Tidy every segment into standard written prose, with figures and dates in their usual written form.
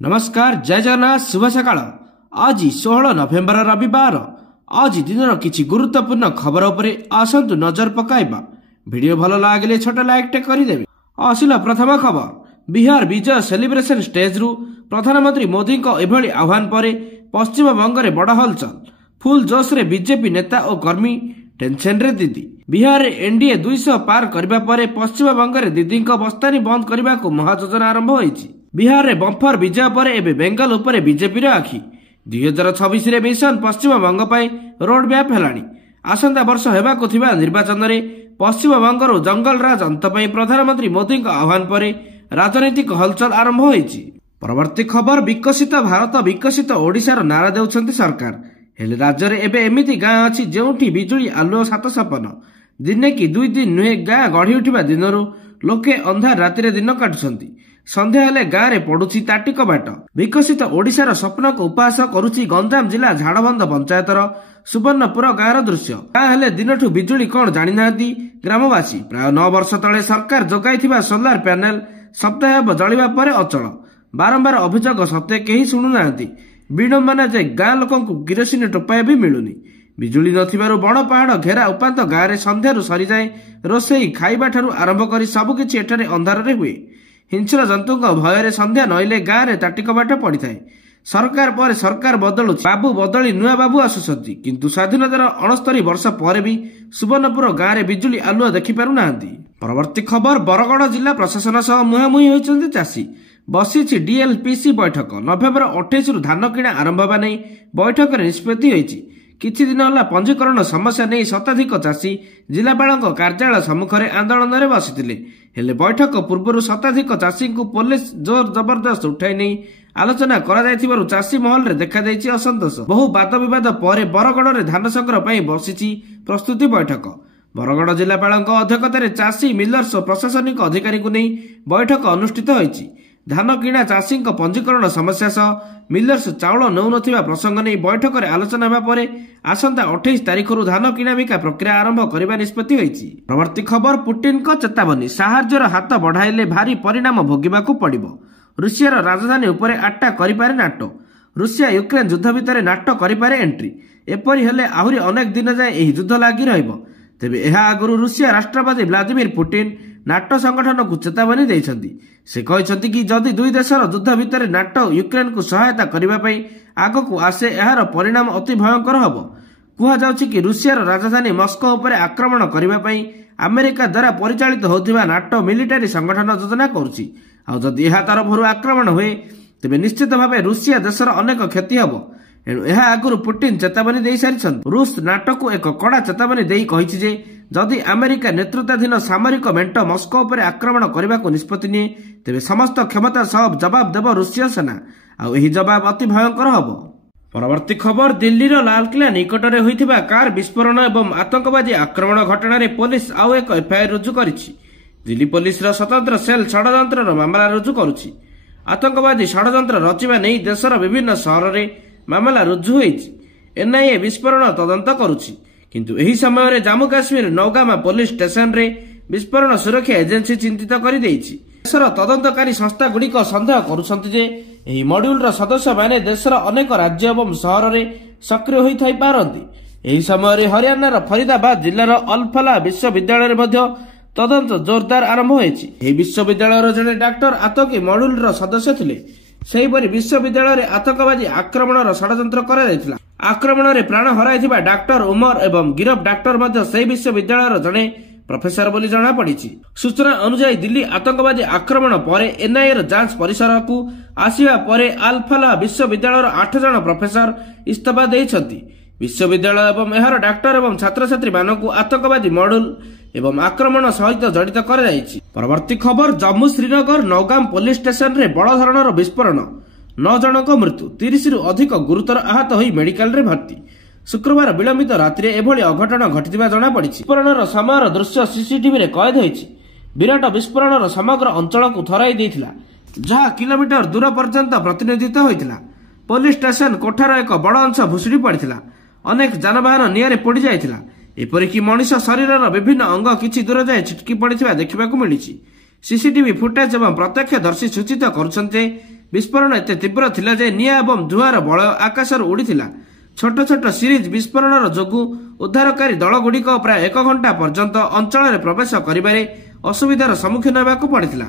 नमस्कार जय जगन्नाथ शुभ सकाळ। आज 16 नवेम्बर रविवार। आज दिन किछि गुरुत्वपूर्ण खबर उपरे आसंतु नजर पकाइबा। वीडियो भल लागले छोट लाइक टे करिदेबे। आसिला प्रथम खबर। बिहार विजय सेलिब्रेशन स्टेज रु प्रधानमंत्री मोदी को एभली आह्वान परे पश्चिम बंग रे बड़ हलचल। फुल जोश रे बीजेपी नेता और कर्मी टेंशन रे दीदी। बिहार रे एनडीए 200 पार करबा परे पश्चिम बंग रे दीदी को बस्तानी बंद करबा को महायोजना आरंभ होईछि। बिहार रे बंफर विजय परे एबे बेंगल उपरे बीजेपी रे आखि। 2026 रे मिशन पश्चिम बंग पाई रोड मैप हेलानी। आसंता वर्ष हेबाको थिबा निर्वाचन रे पश्चिम बंग रो जंगल राज अंत पाई प्रधानमंत्री मोदी को आह्वान परे राजनीतिक हलचल आरंभ होईछि। परवर्ती खबर। विकसित भारत विकसित ओडिशा रो नारा देउछंती सरकार। हेले राज्य रे एबे एमिति गाँ अछि जेउठी बिजुली आलुओ 7 सपन। दिने कि 2 दिन नुहे गाँ गढ़ी उठिबा दिनरू लोके अंधार राति रे दिन काटुछंती। संध्या हेले गाँ रे पड़ुछि ताटिक बाट। विकसित ओडिशार स्वप्न को उपहास करुछि गंजाम जिला झाड़बंद पंचायतर सुवर्णपुर गाँर दृश्य। गाँ हेले दिनठू बिजुली कौन जानि नाहांती ग्रामवासी। प्राय 9 वर्ष तले सरकार जोगाइथिबा सोलार पैनेल सप्ताह जलिबा परे अचल। बारंबार अभियोग सत्वे केही शुणु नाहांती। विडंबना जे गाँ लोकंकु किरोसिन टोपाए भी मिलुनी। बिजुली नथिबारु बड़ पहाड़ घेरा उपांत गाँ रे संध्यारू सरी जाए रोषेई खाइबा ठारू आरंभ करी सबकिछि एठारे अंधार रे हुए। हिंस्र जंतुक भय संध्या नईले गाँ रे ताटिक बाट पड़ी थाए। सरकार पर सरकार बदलु बाबू बदली नुआ बाबू आसुछंती किंतु स्वाधीनतार 69 वर्ष पर भी सुवर्णपुर गाँ रे बिजुली आलुआ देखि पारु नाहांती। परवर्ती खबर। बरगड़ जिला प्रशासन सह मुहांमुही होइछंती चाषी। बसीछि डीएलपीसी बैठक। नवेम्बर 28 रु धान किणा आरंभ हेबा नै बैठक रे निष्पत्ति होइछि। किछि दिन होला पंजीकरण समस्या नै शताधिक चाषी जिलापालक कार्यालय सम्मुखरे आंदोलन रे बसिथिले। हेले बैठक पूर्वरु शताधिक चाषी को पुलिस जोर जबरदस्त उठाई नै आलोचना करा जायथिबारु चाषी महल रे देखा दैछि असंतोष। बहु वाद विवाद परे बरगड़ रे धान संग्रह पई बसिछि प्रस्तुति बैठक। बरगड़ जिलापालक अध्यक्षतार चाषी मिलर्स प्रशासनिक अधिकारी को नै बैठक अनुष्ठित होइछि। धान किणा चाषी पंजीकरण समस्या सह मिलर्स चाउल नौ नथिबा प्रसंग नै बैठक रे आलोचना हेबा परे आसंता 28 तारिख रु धान किणा बिका प्रक्रिया आरंभ करबा निष्पत्ति होइछि। प्रवर्ती खबर। पुटिन को चेतावनी। साहाय्यर हाथ बढ़ाइले भारी परिणाम भोगिबाकू पड़िबो। रूसियार राजधानी उपरे अटैक करिपारे नाटो। रूसिया यूक्रेन युद्ध भितर नाटो करिपारे एंट्री। एपरि हेले आहुरी अनेक दिन जाए एही युद्ध लागि रहिबो। तेबे एहा आगुरु रूसिया राष्ट्रपति व्लादिमीर पुटिन नाटो संगठन को चेतावनी देइछंती। से कहछंती कि जदि दुई देशर युद्ध भितर नाटो यूक्रेन को सहायता करिबा पई आगकू आसे एहार परिणाम अति भयंकर हबो। कुहा जाउछि कि रूसियार राजधानी मस्को उपरे आक्रमण करिबा पई अमेरिका द्वारा परिचालित होथिबा नाटो मिलिटारी संगठन योजना करूछि। आ जदि एहा तरफरु आक्रमण होए तेबे निश्चित भावे रूसिया देशर अनेक क्षति हबो। एणु एहा आगुरु पुटिन चेतावनी देई सारिछंती। रूस नाटो को एक कड़ा चेतावनी देई कहिछि जे जदि अमेरिका नेतृत्वाधीन सामरिक मेंट मस्को उपरे आक्रमण करबा को निष्पत्ति निए तेबे समस्त क्षमता सह जवाब देबो रूसिया सेना। आ एही जवाब अति भयंकर हबो। परवर्ती खबर। दिल्लीर लालकिला निकटरे होइथिबा कार विस्फोरण एवं आतंकवादी आक्रमण घटना रे पुलिस आउ एक एफआईआर रुजु करिछि। दिल्ली पुलिस रो स्वतंत्र सेल षडयंत्र मामला रुजु करुछि। आतंकवादी षडयंत्र रचिबा नै देशर विभिन्न शहर रे मामला रुजु होइछि। एनआईए विस्फोरण तदंत करुछि किंतु एही समय रे जम्मू काश्मीर नौगामा पुलिस स्टेशन रे विस्फोरण सुरक्षा एजेंसी चिंतित करि दैछि। देशर तदंतकारी संस्था गुड़िक सन्देह करुछंती जे एही मॉड्यूल रो सदस्य माने देशर अनेक राज्य एवं शहर रे सक्रिय होई थाई पारंती। एही समय रे हरियाणार फरीदाबाद जिल्लार अल्फला विश्वविद्यालय रे मध्य तदंत जोरदार आरंभ होइछि। एही विश्वविद्यालय रो जने डॉक्टर आतंकी मॉड्यूल रो सदस्य थिले। सेहीपरि विश्वविद्यालय रे आतंकवादी आक्रमण षडयंत्र करा जायतिला। आक्रमण रे प्राण हराइथिबा डॉक्टर उमर एवं गिरफ डॉक्टर मध्य सेही विश्वविद्यालय जने प्रोफेसर बोली जना पड़िछि। सूचना अनुसार दिल्ली आतंकवादी आक्रमण परे एनआईए रो जांच परिसर को आसीबा परे अल्फाला विश्वविद्यालय 8 जन प्रोफेसर इस्तीफा देइछंती। विश्वविद्यालय एवं एहार डॉक्टर एवं छात्र छात्री मानकु आतंकवादी मॉड्यूल एवं आक्रमण सहित जड़ित कर जाइछि। परवर्ती खबर। जम्मू श्रीनगर नौगाम पुलिस स्टेशन रे बड़ धरणर विस्फोरण। 9 जनक मृत्यु 30 रु अधिक गुरुतर आहत होई मेडिकल रे भर्ती। शुक्रवार विलंबित रात्रि एभली अघटन घटिथिबा जणा पड़िछि। विस्फोरणर समयर दृश्य सीसीटीवी रे कैद होइछि। विराट विस्फोरणर समग्र अंचल को थराई देइथिला जहा किलोमीटर दूर पर्यंत प्रतिनिधित्व होइथिला। पुलिस स्टेशन कोठार एक बड़ अंश भुसुड़ी पड़िथिला। अनेक जानवाहन निआरे पोड़ी जाइथिला। एपरिकी मनुष्य शरीरर विभिन्न अंग किछि दूर जाए छिटकी पड़िथिबा देखिबाकू मिलिछि। सीसीटीवी फुटेज एवं प्रत्यक्षदर्शी सूचित करुछन्ते ବିସ୍ଫୋରଣ ଏତେ ତୀବ୍ର ଥିଲା ଯେ ନିଆଁ ଏବଂ ଧୂଆଁର ବଳୟ ଆକାଶରୁ ଉଡ଼ିଥିଲା। ଛୋଟ ଛୋଟ ସିରିଜ ବିସ୍ଫୋରଣର ଯୋଗୁଁ ଉଦ୍ଧାରକାରୀ ଦଳଗୁଡ଼ିକ ପ୍ରାୟ 1 ଘଣ୍ଟା ପର୍ଯ୍ୟନ୍ତ ଅଞ୍ଚଳରେ ପ୍ରବେଶ କରିବାରେ ଅସୁବିଧାର ସମ୍ମୁଖୀନ ହେବାକୁ ପଡ଼ିଥିଲା।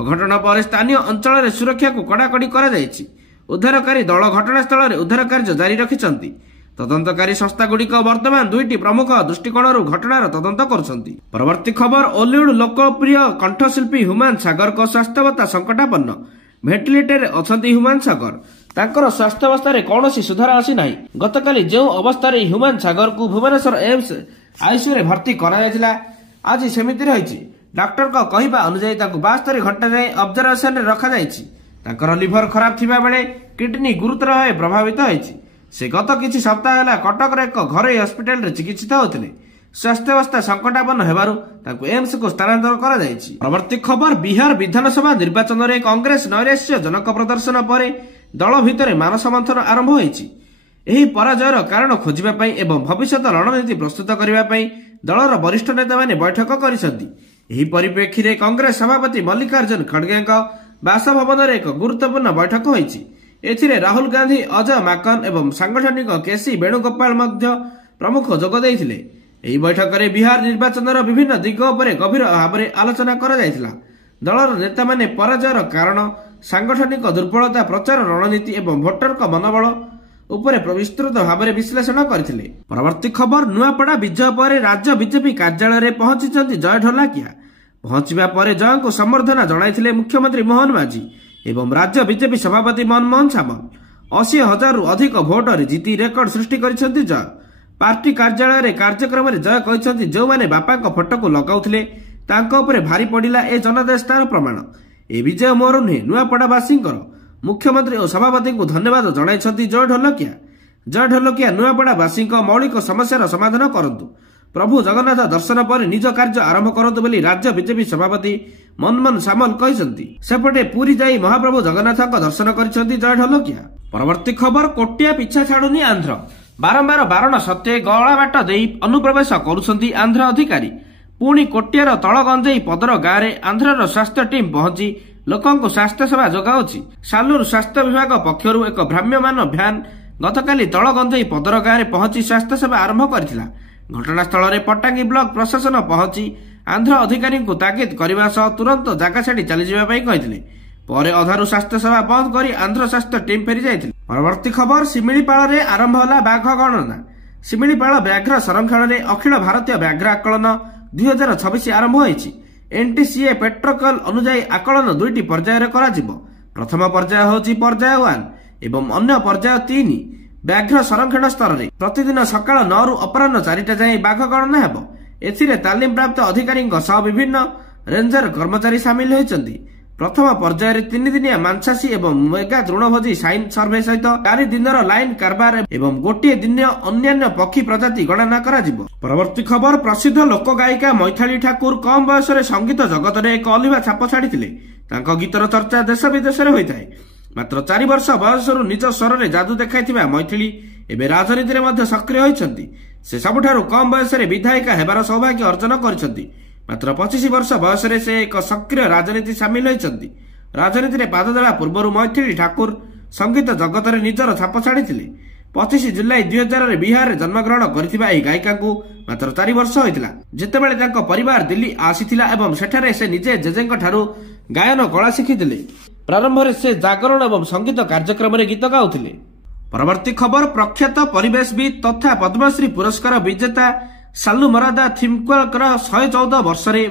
ଅଘଟଣ ପରେ ସ୍ଥାନୀୟ ଅଞ୍ଚଳରେ ସୁରକ୍ଷାକୁ କଡ଼ାକଡ଼ି କରାଯାଇଛି। ଉଦ୍ଧାରକାରୀ ଦଳ ଘଟଣାସ୍ଥଳରେ ଉଦ୍ଧାର କାର୍ଯ୍ୟ ଜାରି ରଖିଛନ୍ତି। ତଦନ୍ତକାରୀ ସଂସ୍ଥାଗୁଡ଼ିକ ବର୍ତ୍ତମାନ 2ଟି ପ୍ରମୁଖ ଦୃଷ୍ଟିକୋଣରୁ ଘଟଣାର ତଦନ୍ତ କରୁଛନ୍ତି। ପରବର୍ତ୍ତୀ ଖବର, ଓଲିଉଡ୍ ଲୋକପ୍ରିୟ କଣ୍ଠଶିଳ୍ପୀ ହ୍ୟୁମାନ ସାଗରଙ୍କ ସ୍ୱାସ୍ଥ୍ୟାବସ୍ଥା ସଂକଟାପନ୍ନ। ଭେଣ୍ଟିଲେଟରରେ ଅଛନ୍ତି ହ୍ୟୁମାନ ସାଗର। ତାଙ୍କର ସ୍ୱାସ୍ଥ୍ୟାବସ୍ଥାରେ କୌଣସି ସୁଧାର ଆସିନାହିଁ। ଗତକାଲି ଯେଉଁ ଅବସ୍ଥାରେ ହ୍ୟୁମାନ ସାଗରଙ୍କୁ ଭୁବନେଶ୍ୱର ଏମ୍ସ ଆଇସିୟୁରେ ଭର୍ତ୍ତି କରାଯାଇଥିଲା, ଆଜି ସେମିତି ରହିଛି। ଡାକ୍ତରଙ୍କ କହିବା ଅନୁଯାୟୀ ତାଙ୍କୁ 72 ଘଣ୍ଟା ଯାଏଁ ଅବଜରଭେସନରେ ରଖାଯାଇଛି। ତାଙ୍କର ଲିଭର ଖରାପ ଥିବା ବେଳେ କିଡନୀ ଗୁରୁତର ଭାବେ ପ୍ରଭାବିତ ହୋଇଛି। ସେ ଗତ କିଛି ସପ୍ତାହ ହେଲା କଟକର ଏକ ଘରୋଇ ହସ୍ପିଟାଲରେ ଚିକିତ୍ସିତ ହେଉଥିଲେ। ସ୍ୱାସ୍ଥ୍ୟାବସ୍ଥା ସଂକଟାପନ୍ନ ହେବାରୁ ତାଙ୍କୁ ଏମ୍ସକୁ ସ୍ଥାନାନ୍ତର କରାଯାଇଛି। ପରବର୍ତ୍ତୀ ଖବର, ବିହାର ବିଧାନସଭା ନିର୍ବାଚନରେ କଂଗ୍ରେସ ନୈରାଶ୍ୟଜନକ ପ୍ରଦର୍ଶନ ପରେ ଦଳ ଭିତରେ ମାନସ ମନ୍ଥନ ଆରମ୍ଭ ହୋଇଛି। ଏହି ପରାଜୟର କାରଣ ଖୋଜିବା ପାଇଁ ଏବଂ ଭବିଷ୍ୟତ ରଣନୀତି ପ୍ରସ୍ତୁତ କରିବା ପାଇଁ ଦଳର ବରିଷ୍ଠ ନେତାମାନେ ବୈଠକ କରିଛନ୍ତି। ଏହି ପରିପ୍ରେକ୍ଷୀରେ କଂଗ୍ରେସ ସଭାପତି ମଲ୍ଲିକାର୍ଜୁନ ଖଡଗେଙ୍କ ବାସଭବନରେ ଏକ ଗୁରୁତ୍ୱପୂର୍ଣ୍ଣ ବୈଠକ ହୋଇଛି। ଏଥିରେ ରାହୁଲ ଗାନ୍ଧୀ, ଅଜୟ ମାକନ ଏବଂ ସାଂଗଠନିକ କେସି ବେଣୁଗୋପାଳ ମଧ୍ୟ ପ୍ରମୁଖ ଯୋଗ ଦେଇଥିଲେ। ଏହି ବୈଠକରେ ବିହାର ନିର୍ବାଚନର ବିଭିନ୍ନ ଦିଗ ଉପରେ ଗଭୀର ଭାବରେ ଆଲୋଚନା କରାଯାଇଥିଲା। ଦଳର ନେତାମାନେ ପରାଜୟର କାରଣ, ସାଂଗଠନିକ ଦୁର୍ବଳତା, ପ୍ରଚାର ରଣନୀତି ଏବଂ ଭୋଟରଙ୍କ ମନୋବଳ ଉପରେ ବିସ୍ତୃତ ଭାବରେ ବିଶ୍ଳେଷଣ କରିଥିଲେ। ପରବର୍ତ୍ତୀ ଖବର, ନୂଆପଡ଼ା ବିଜୟ ପରେ ରାଜ୍ୟ ବିଜେପି କାର୍ଯ୍ୟାଳୟରେ ପହଞ୍ଚିଛନ୍ତି ଜୟ ଢୋଲାକିଆ। ପହଞ୍ଚିବା ପରେ ଜୟଙ୍କୁ ସମ୍ବର୍ଦ୍ଧନା ଜଣାଇଥିଲେ ମୁଖ୍ୟମନ୍ତ୍ରୀ ମୋହନ ମାଝୀ ଏବଂ ରାଜ୍ୟ ବିଜେପି ସଭାପତି ମନମୋହନ ସାମଲ। 80,000ରୁ ଅଧିକ ଭୋଟରେ ଜିତି ରେକର୍ଡ ସୃଷ୍ଟି କରିଛନ୍ତି ଜୟ। ପାର୍ଟି କାର୍ଯ୍ୟାଳୟରେ କାର୍ଯ୍ୟକ୍ରମରେ ଜୟ କହିଛନ୍ତି, ଯେଉଁମାନେ ବାପାଙ୍କ ଫଟୋକୁ ଲଗାଉଥିଲେ ତାଙ୍କ ଉପରେ ଭାରି ପଡ଼ିଲା ଏ ଜନାଦେଶ ତାର ପ୍ରମାଣ। ଏ ବିଜୟ ମୋର ନୁହେଁ, ନୂଆପଡ଼ାବାସୀଙ୍କର। ମୁଖ୍ୟମନ୍ତ୍ରୀ ଓ ସଭାପତିଙ୍କୁ ଧନ୍ୟବାଦ ଜଣାଇଛନ୍ତି ଜୟ ଢୋଲକିଆ। ଜୟ ଢୋଲକିଆ ନୂଆପଡ଼ାବାସୀଙ୍କ ମୌଳିକ ସମସ୍ୟାର ସମାଧାନ କରନ୍ତୁ। ପ୍ରଭୁ ଜଗନ୍ନାଥ ଦର୍ଶନ ପରେ ନିଜ କାର୍ଯ୍ୟ ଆରମ୍ଭ କରନ୍ତୁ ବୋଲି ରାଜ୍ୟ ବିଜେପି ସଭାପତି ମନମୋହନ ସାମଲ କହିଛନ୍ତି। ସେପଟେ ପୁରୀ ଯାଇ ମହାପ୍ରଭୁ ଜଗନ୍ନାଥଙ୍କ ଦର୍ଶନ କରିଛନ୍ତି ଜୟ ଢୋଲକିଆ। ପରବର୍ତ୍ତୀ ଖବର, କୋଟିଆ ପିଛା ଛାଡୁନି ଆନ୍ଧ୍ର। ବାରମ୍ବାର ବାରଣ ସତ୍ତ୍ୱେ ଗଳାବାଟ ଦେଇ ଅନୁପ୍ରବେଶ କରୁଛନ୍ତି ଆନ୍ଧ୍ର ଅଧିକାରୀ। ପୁଣି କୋଟିଆର ତଳଗଞ୍ଜେଇ ପଦର ଗାଁରେ ଆନ୍ଧ୍ରର ସ୍ୱାସ୍ଥ୍ୟ ଟିମ୍ ପହଞ୍ଚି ଲୋକଙ୍କୁ ସ୍ୱାସ୍ଥ୍ୟସେବା ଯୋଗାଉଛି। ସାଲୁର ସ୍ୱାସ୍ଥ୍ୟ ବିଭାଗ ପକ୍ଷରୁ ଏକ ଭ୍ରାମ୍ୟମାନ ଭ୍ୟାନ୍ ଗତକାଲି ତଳଗଞ୍ଜେଇ ପଦର ଗାଁରେ ପହଞ୍ଚି ସ୍ୱାସ୍ଥ୍ୟସେବା ଆରମ୍ଭ କରିଥିଲା। ଘଟଣାସ୍ଥଳରେ ପଟାଙ୍ଗୀ ବ୍ଲକ ପ୍ରଶାସନ ପହଞ୍ଚି ଆନ୍ଧ୍ର ଅଧିକାରୀଙ୍କୁ ତାଗିଦ କରିବା ସହ ତୁରନ୍ତ ଜାଗା ଛାଡ଼ି ଚାଲିଯିବା ପାଇଁ କହିଥିଲେ। ପରେ ଅଧାରୁ ସ୍ୱାସ୍ଥ୍ୟସେବା ବନ୍ଦ କରି ଆନ୍ଧ୍ର ସ୍ୱାସ୍ଥ୍ୟ ଟିମ୍ ଫେରି ଯାଇଥିଲେ। ପରବର୍ତ୍ତୀ ଖବର, ଶିମିଳିପାଳରେ ଆରମ୍ଭ ହେଲା ବାଘ ଗଣନା। ଶିମିଳିପାଳ ବ୍ୟାଘ୍ର ସଂରକ୍ଷଣରେ ଅଖିଳ ଭାରତୀୟ ବ୍ୟାଘ୍ର ଆକଳନ 2026 ଆରମ୍ଭ ହୋଇଛି। NTCA ପ୍ରୋଟୋକଲ ଅନୁଯାୟୀ ଆକଳନ 2ଟି ପର୍ଯ୍ୟାୟରେ କରାଯିବ। ପ୍ରଥମ ପର୍ଯ୍ୟାୟ ହେଉଛି ପର୍ଯ୍ୟାୟ 1 ଏବଂ ଅନ୍ୟ ପର୍ଯ୍ୟାୟ 3। ବ୍ୟାଘ୍ର ସଂରକ୍ଷଣ ସ୍ତରରେ ପ୍ରତିଦିନ ସକାଳ 9ରୁ ଅପରାହ୍ନ 4ଟା ଯାଏଁ ବାଘ ଗଣନା ହେବ। ଏଥିରେ ତାଲିମପ୍ରାପ୍ତ ଅଧିକାରୀଙ୍କ ସହ ବିଭିନ୍ନ ରେଞ୍ଜର କର୍ମଚାରୀ ସାମିଲ ହୋଇଛନ୍ତି। ପ୍ରଥମ ପର୍ଯ୍ୟାୟରେ 3 ଦିନିଆ ମାଂସାଶୀ ଏବଂ ମେଗା ତୃଣଭୋଜୀ ସାଇନ୍ ସର୍ଭେ ସହିତ 4 ଦିନର ଲାଇନ୍ କାରବାର ଏବଂ 1 ଦିନ ଅନ୍ୟାନ୍ୟ ପକ୍ଷୀ ପ୍ରଜାତି ଗଣନା କରାଯିବ। ପରବର୍ତ୍ତୀ ଖବର, ପ୍ରସିଦ୍ଧ ଲୋକଗାୟିକା ମୈଥାଳି ଠାକୁର କମ୍ ବୟସରେ ସଙ୍ଗୀତ ଜଗତରେ ଏକ ଅଲିଭା ଛାପ ଛାଡ଼ିଥିଲେ। ତାଙ୍କ ଗୀତର ଚର୍ଚ୍ଚା ଦେଶ ବିଦେଶରେ ହୋଇଥାଏ। ମାତ୍ର 4 ବର୍ଷ ବୟସରୁ ନିଜ ସ୍ୱରରେ ଯାଦୁ ଦେଖାଇଥିବା ମୈଥିଳି ଏବେ ରାଜନୀତିରେ ମଧ୍ୟ ସକ୍ରିୟ ହୋଇଛନ୍ତି। ସେ ସବୁଠାରୁ କମ୍ ବୟସରେ ବିଧାୟିକା ହେବାର ସୌଭାଗ୍ୟ ଅର୍ଜନ କରିଛନ୍ତି। ମାତ୍ର 25 ବର୍ଷ ବୟସରେ ସେ ଏକ ସକ୍ରିୟ ରାଜନୀତି ସାମିଲ ହୋଇଛନ୍ତି। ରାଜନୀତିରେ ପାଦ ଦେବା ପୂର୍ବରୁ ମୈଥିଳି ଠାକୁର ସଙ୍ଗୀତ ଜଗତରେ ନିଜର ଛାପ ଛାଡ଼ିଥିଲେ। 25 ଜୁଲାଇ 2000ରେ ବିହାରରେ ଜନ୍ମଗ୍ରହଣ କରିଥିବା ଏହି ଗାୟିକାଙ୍କୁ ମାତ୍ର 4 ବର୍ଷ ହୋଇଥିଲା, ଯେତେବେଳେ ତାଙ୍କ ପରିବାର ଦିଲ୍ଲୀ ଆସିଥିଲା ଏବଂ ସେଠାରେ ସେ ନିଜେ ଜେଜେଙ୍କ ଠାରୁ ଗାୟନ କଳା ଶିଖିଥିଲେ। ପ୍ରାରମ୍ଭରେ ସେ ଜାଗରଣ ଏବଂ ସଙ୍ଗୀତ କାର୍ଯ୍ୟକ୍ରମରେ ଗୀତ ଗାଉଥିଲେ। ପରବର୍ତ୍ତୀ ଖବର, ପ୍ରଖ୍ୟାତ ପରିବେଶବିତ୍ ତଥା ପଦ୍ମଶ୍ରୀ ପୁରସ୍କାର ବିଜେତା ସାଲୁ ମରାଦା ଥିମ୍କ୍ୱାଙ୍କର 114 ବର୍ଷରେ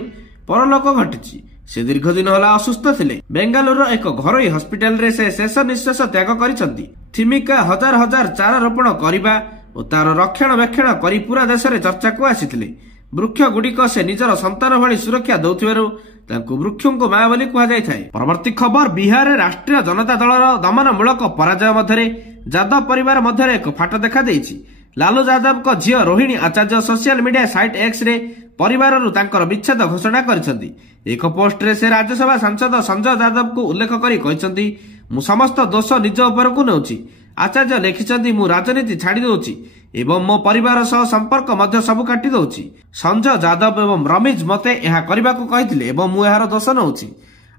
ପରଲୋକ ଘଟିଛି। ସେ ଦୀର୍ଘ ଦିନ ହେଲା ଅସୁସ୍ଥ ଥିଲେ। ବେଙ୍ଗାଲୁରୁର ଏକ ଘରୋଇ ହସ୍ପିଟାଲରେ ସେ ଶେଷ ନିଶ୍ୱାସ ତ୍ୟାଗ କରିଛନ୍ତି। ଥିମିକା ହଜାର ହଜାର ଚାରା ରୋପଣ କରିବା ଓ ତାର ରକ୍ଷଣାବେକ୍ଷଣ କରି ପୁରା ଦେଶରେ ଚର୍ଚ୍ଚାକୁ ଆସିଥିଲେ। ବୃକ୍ଷ ଗୁଡ଼ିକ ସେ ନିଜର ସନ୍ତାନ ଭଳି ସୁରକ୍ଷା ଦେଉଥିବାରୁ ତାଙ୍କୁ ବୃକ୍ଷଙ୍କୁ ମା ବୋଲି କୁହାଯାଇଥାଏ। ପରବର୍ତ୍ତୀ ଖବର, ବିହାରରେ ରାଷ୍ଟ୍ରୀୟ ଜନତା ଦଳର ଦମନମୂଳକ ପରାଜୟ ମଧ୍ୟରେ ଯାଦବ ପରିବାର ମଧ୍ୟରେ ଏକ ଫାଟ ଦେଖାଦେଇଛି। ଲାଲୁ ଯାଦବଙ୍କ ଝିଅ ରୋହିଣୀ ଆଚାର୍ଯ୍ୟ ସୋସିଆଲ ମିଡିଆ ସାଇଟ୍ ଏକ୍ସରେ ପରିବାରରୁ ତାଙ୍କର ବିଚ୍ଛେଦ ଘୋଷଣା କରିଛନ୍ତି। ଏକ ପୋଷ୍ଟରେ ସେ ରାଜ୍ୟସଭା ସାଂସଦ ସଞ୍ଜୟ ଯାଦବଙ୍କୁ ଉଲ୍ଲେଖ କରି କହିଛନ୍ତି, ମୁଁ ସମସ୍ତ ଦୋଷ ନିଜ ଉପରକୁ ନେଉଛି। ଆଚାର୍ଯ୍ୟ ଲେଖିଛନ୍ତି, ମୁଁ ରାଜନୀତି ଛାଡ଼ି ଦେଉଛି ଏବଂ ମୋ ପରିବାର ସହ ସମ୍ପର୍କ ମଧ୍ୟ ସବୁ କାଟି ଦେଉଛି। ସଞ୍ଜୟ ଯାଦବ ଏବଂ ରମିଜ ମୋତେ ଏହା କରିବାକୁ କହିଥିଲେ ଏବଂ ମୁଁ ଏହାର ଦୋଷ ନେଉଛି।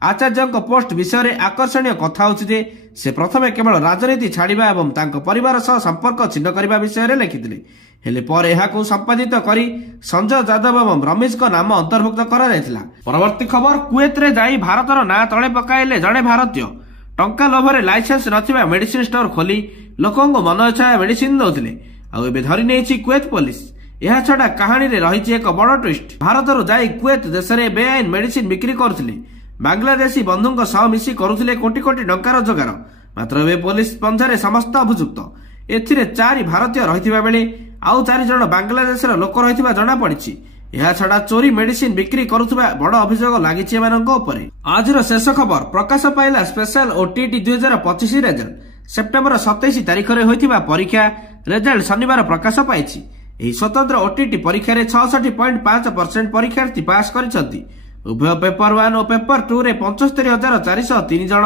ଆଚାର୍ଯ୍ୟଙ୍କ ପୋଷ୍ଟ ବିଷୟରେ ଆକର୍ଷଣୀୟ କଥା ହେଉଛି ଯେ ସେ ପ୍ରଥମେ କେବଳ ରାଜନୀତି ଛାଡ଼ିବା ଏବଂ ତାଙ୍କ ପରିବାର ସହ ସମ୍ପର୍କ ଛିନ୍ନ କରିବା ବିଷୟରେ ଲେଖିଥିଲେ, ହେଲେ ପରେ ଏହାକୁ ସମ୍ପାଦିତ କରି ସଞ୍ଜୟ ଯାଦବ ଏବଂ ରମେଶଙ୍କ ନାମ ଅନ୍ତର୍ଭୁକ୍ତ କରାଯାଇଥିଲା। ପରବର୍ତ୍ତୀ ଖବର, କୁଏତରେ ଯାଇ ଭାରତର ନାଁ ତଳେ ପକାଇଲେ ଜଣେ ଭାରତୀୟ। ଟଙ୍କା ଲୋଭରେ ଲାଇସେନ୍ସ ନଥିବା ମେଡିସିନ ଷ୍ଟୋର ଖୋଲି ଲୋକଙ୍କୁ ମନ ଇଚ୍ଛା ମେଡିସିନ ଦେଉଥିଲେ, ଆଉ ଏବେ ଧରି ନେଇଛି କୁଏତ ପୋଲିସ। ଏହାଛଡା କାହାଣୀରେ ରହିଛି ଏକ ବଡ ଟ୍ୱିଷ୍ଟ। ଭାରତରୁ ଯାଇ କୁଏତ ଦେଶରେ ବେଆଇନ ମେଡିସିନ ବିକ୍ରି କରୁଥିଲେ। ବାଂଲାଦେଶୀ ବନ୍ଧୁଙ୍କ ସହ ମିଶି କରୁଥିଲେ କୋଟି କୋଟି ଟଙ୍କା ରୋଜଗାର। ମାତ୍ର ଏବେ ପୋଲିସ ପଞ୍ଝାରେ ସମସ୍ତ ଅଭିଯୁକ୍ତ। ଏଥିରେ 4 ଭାରତୀୟ ରହିଥିବା ବେଳେ ଆଉ 4 ଜଣ ବାଂଲାଦେଶର ଲୋକ ରହିଥିବା ଜଣାପଡ଼ିଛି। ଏହାଛଡା ଚୋରି ମେଡିସିନ ବିକ୍ରି କରୁଥିବା ବଡ ଅଭିଯୋଗ ଲାଗିଛି ଏମାନଙ୍କ ଉପରେ। ଆଜିର ଶେଷ ଖବର, ପ୍ରକାଶ ପାଇଲା ସ୍ପେଶାଲ ଓଟିଇଟି 2025 ରେଜଲ୍ଟ। ସେପ୍ଟେମ୍ବର 27 ତାରିଖରେ ହୋଇଥିବା ପରୀକ୍ଷା ରେଜଲ୍ଟ ଶନିବାର ପ୍ରକାଶ ପାଇଛି। ଏହି ସ୍ୱତନ୍ତ୍ର ଓଟିଇଟି ପରୀକ୍ଷାରେ 66.5% ପରୀକ୍ଷାର୍ଥୀ ପାସ୍ କରିଛନ୍ତି। ଉଭୟ ପେପର 1 ଓ ପେପର 2ରେ 75,403 ଜଣ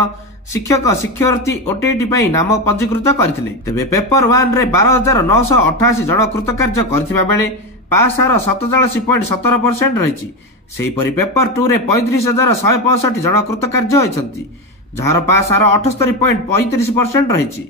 ଶିକ୍ଷକ ଶିକ୍ଷାର୍ଥୀ ଓଟିଇଟି ପାଇଁ ନାମ ପଞ୍ଜୀକୃତ କରିଥିଲେ। ତେବେ ପେପର 1ରେ 12,988 ଜଣ କୃତକାର୍ଯ୍ୟ କରିଥିବା ବେଳେ ପାସ୍ ହାର 47.17% ରହିଛି। ସେହିପରି ପେପର 2ରେ 35,165 ଜଣ କୃତକାର୍ଯ୍ୟ ହୋଇଛନ୍ତି, ଯାହାର ପାସ୍ ହାର 78.35% ରହିଛି।